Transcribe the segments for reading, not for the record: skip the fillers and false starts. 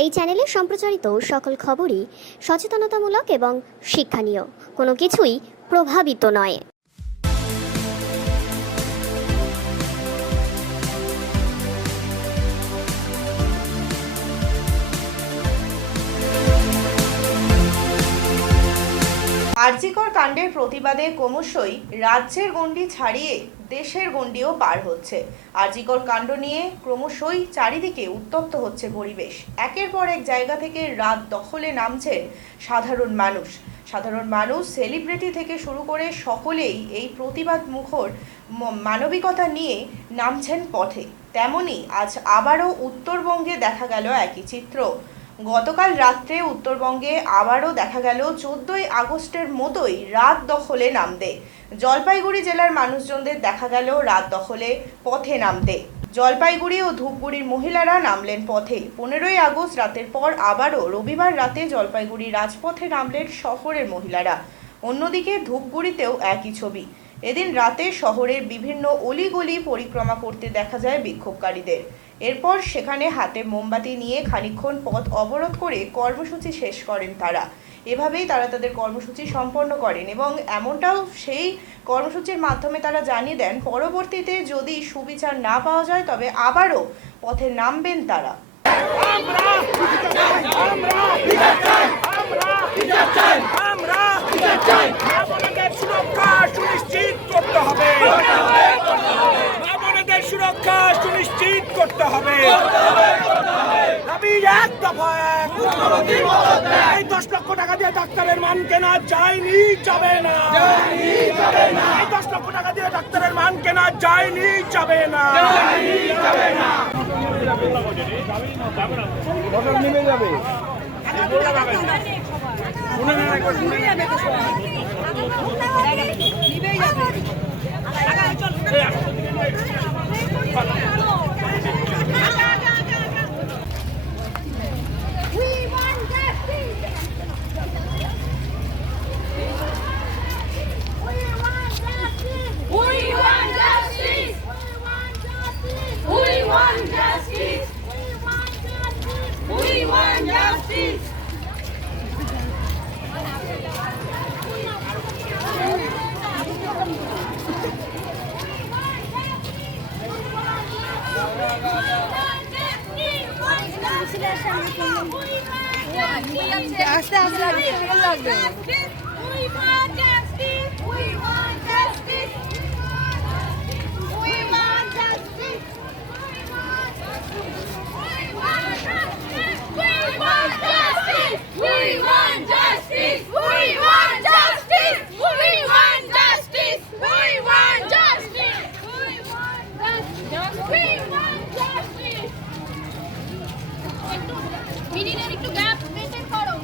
এই চ্যানেলে সম্প্রচারিত সকল খবরই সচেতনতামূলক এবং শিক্ষণীয়, কোনো কিছুই প্রভাবিত নয়। আরজিকর কাণ্ডের প্রতিবাদে ক্রমশই রাজ্যের গণ্ডি ছাড়িয়ে দেশের গণ্ডিও পার হচ্ছে। আরজিকর কাণ্ড নিয়ে ক্রমশই চারিদিকে উত্তপ্ত হচ্ছে পরিবেশ। একের পর এক জায়গা থেকে রাত দখলে নামছেন সাধারণ মানুষ, সেলিব্রিটি থেকে শুরু করে সকলেই এই প্রতিবাদ মুখর মানবিকতা নিয়ে নামছেন পথে। তেমনি আজ আবারও উত্তরবঙ্গে দেখা গেল একই চিত্র। গতকাল রাত্রে উত্তরবঙ্গে আবারও দেখা গেল 14ই আগস্টের মতোই রাত দখলে নামতে। জলপাইগুড়ি জেলার মানুষজনদের দেখা গেল রাত দখলে পথে নামতে। জলপাইগুড়ি ও ধূপগুড়ির মহিলারা নামলেন পথে। 15ই আগস্ট রাতের পর আবারও রবিবার রাতে জলপাইগুড়ি রাজপথে নামলেন শহরের মহিলারা। অন্যদিকে ধূপগুড়িতেও একই ছবি। এদিন রাতে শহরের বিভিন্ন অলিগলি পরিক্রমা করতে দেখা যায় বিক্ষোভকারীদের। এরপর সেখানে হাতে মোমবাতি নিয়ে খানিকক্ষণ পথ অবরোধ করে কর্মসূচি শেষ করেন তারা। এভাবেই তারা তাদের কর্মসূচি সম্পন্ন করেন এবং এমনটাও সেই কর্মসূচির মাধ্যমে তারা জানিয়ে দেন পরবর্তীতে যদি সুবিচার না পাওয়া যায় তবে আবারও পথে নামবেন তারা। সুরক্ষা সুনিশ্চিত করতে হবে। দাবি এক দফা এক। এই 10 লক্ষ টাকা দিয়ে ডাক্তারের মান কেনা যায়নি, যাবে না। এই 10 লক্ষ টাকা দিয়ে ডাক্তারের মান কেনা যায়নি, যাবে না। নেমে যাবে। আস্তে আস্তে লাগবে। একটু গ্যাপ মেইনটেইন করো।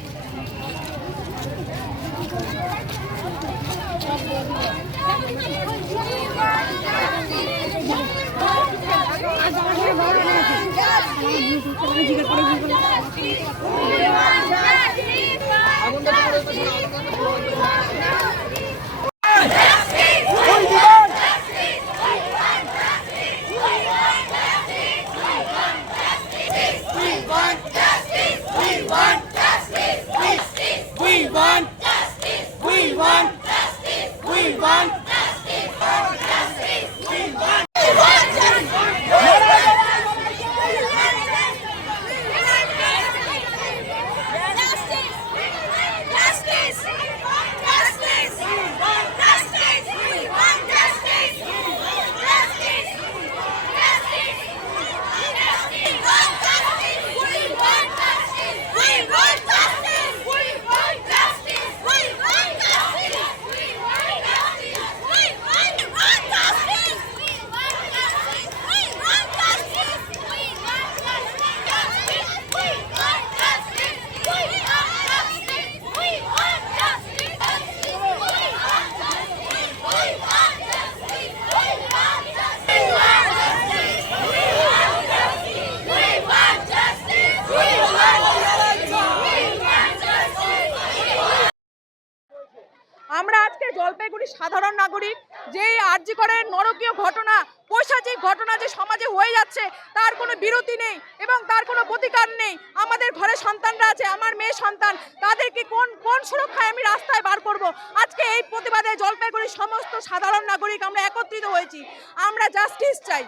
জলপাইগুড়ির সাধারণ নাগরিক, যে আরজি করের নরকীয় ঘটনা, পৈশাচিক ঘটনা যে সমাজে হয়ে যাচ্ছে, তার কোনো বিরতি নেই এবং তার কোনো প্রতিকার নেই। আমাদের ঘরে সন্তানরা আছে, আমার মেয়ে সন্তান, তাদেরকে কোন সুরক্ষায় আমি রাস্তায় বার করব? আজকে এই প্রতিবাদে জলপাইগুড়ির সমস্ত সাধারণ নাগরিক আমরা একত্রিত হয়েছি। আমরা জাস্টিস চাই।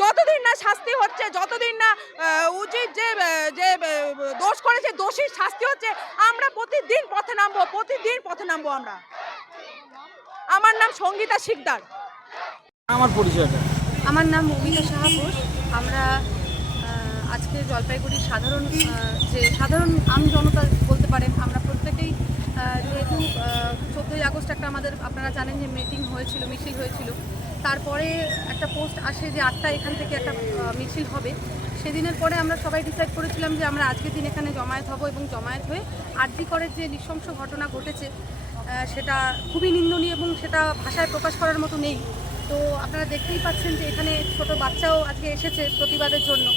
যতদিন না শাস্তি হচ্ছে, যতদিন না উচিত যে দোষ করেছে দোষীর শাস্তি হচ্ছে, আমরা প্রতিদিন পথে নামবো আমরা। আমার নাম সঙ্গীতা শিকদার। আমার পরিচয়টা আমার নাম মৌমিতা সাহা ঘোষ। আমরা আজকে জলপাইগুড়ির সাধারণ আম জনতা বলতে পারেন, আমরা প্রত্যেকেই যেহেতু 14ই আগস্ট একটা আমাদের, আপনারা জানেন যে মিছিল হয়েছিল, তারপরে একটা পোস্ট আসে যে 8টায় এখান থেকে একটা মিছিল হবে। সেদিনের পরে আমরা সবাই ডিসাইড করেছিলাম যে আমরা আজকের দিন এখানে জমায়েত হব এবং জমায়েত হয়ে আরজি করের যে নৃশংস ঘটনা ঘটেছে সেটা খুবই নিন্দনীয় এবং সেটা ভাষায় প্রকাশ করার মতো নেই। তো আপনারা দেখতেই পাচ্ছেন যে এখানে ছোট বাচ্চাও আজকে এসেছে প্রতিবাদের জন্য।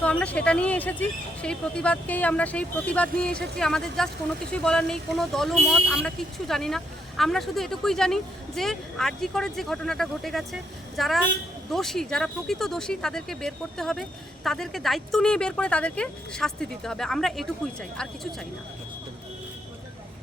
তো আমরা সেটা নিয়ে এসেছি, সেই প্রতিবাদ নিয়ে এসেছি। আমাদের জাস্ট কোনো কিছুই বলার নেই, কোনো দলমত আমরা কিচ্ছু জানি না। আমরা শুধু এটুকুই জানি যে আরজি করের যে ঘটনাটা ঘটে গেছে, যারা দোষী, যারা প্রকৃত দোষী, তাদেরকে বের করতে হবে, তাদেরকে দায়িত্ব নিয়ে বের করে তাদেরকে শাস্তি দিতে হবে। আমরা এটুকুই চাই, আর কিছু চাই না।